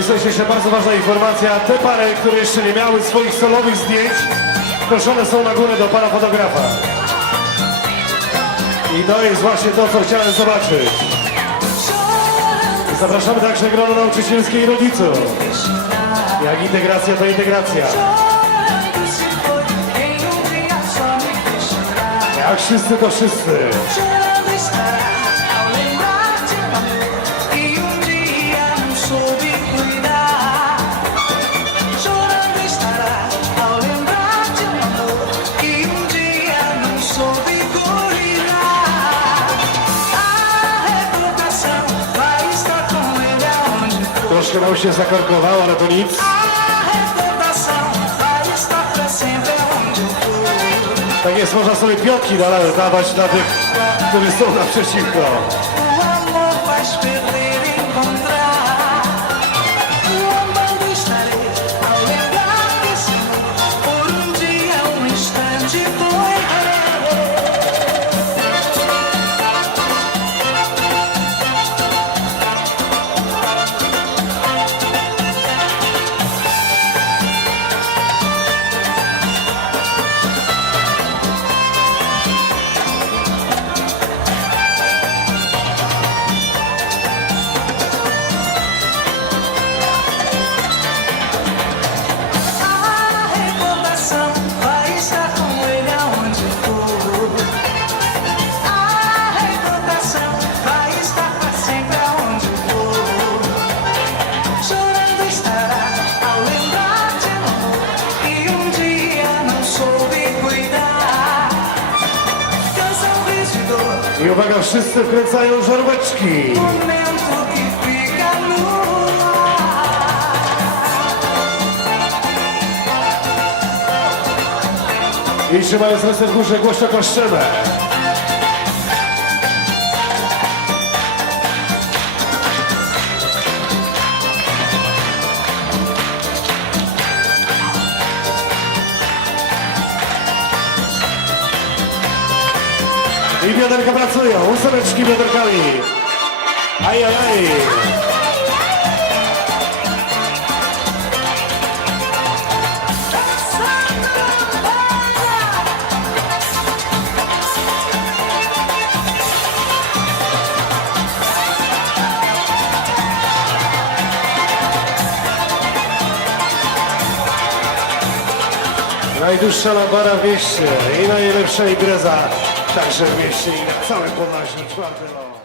Słuchajcie, jeszcze bardzo ważna informacja. Te pary, które jeszcze nie miały swoich solowych zdjęć, proszone są na górę do pana fotografa. I to jest właśnie to, co chciałem zobaczyć. Zapraszamy także grono nauczycielskie i rodziców. Jak integracja, to integracja. Jak wszyscy, to wszyscy. Troszkę nam się zakorkowało, ale to nic. Tak jest, można sobie piątki dawać na tych, którzy są naprzeciwko. I uwaga, wszyscy wkręcają żaróweczki. I trzymając ręce w górze, głośno koszczemy. I bioderka pracują, ósemeczki bioderkami. Aj, aj, aj. Najdłuższa lambara w mieście i najlepsza impreza także w mieście i na całym Podlasiu. Czwarty lot.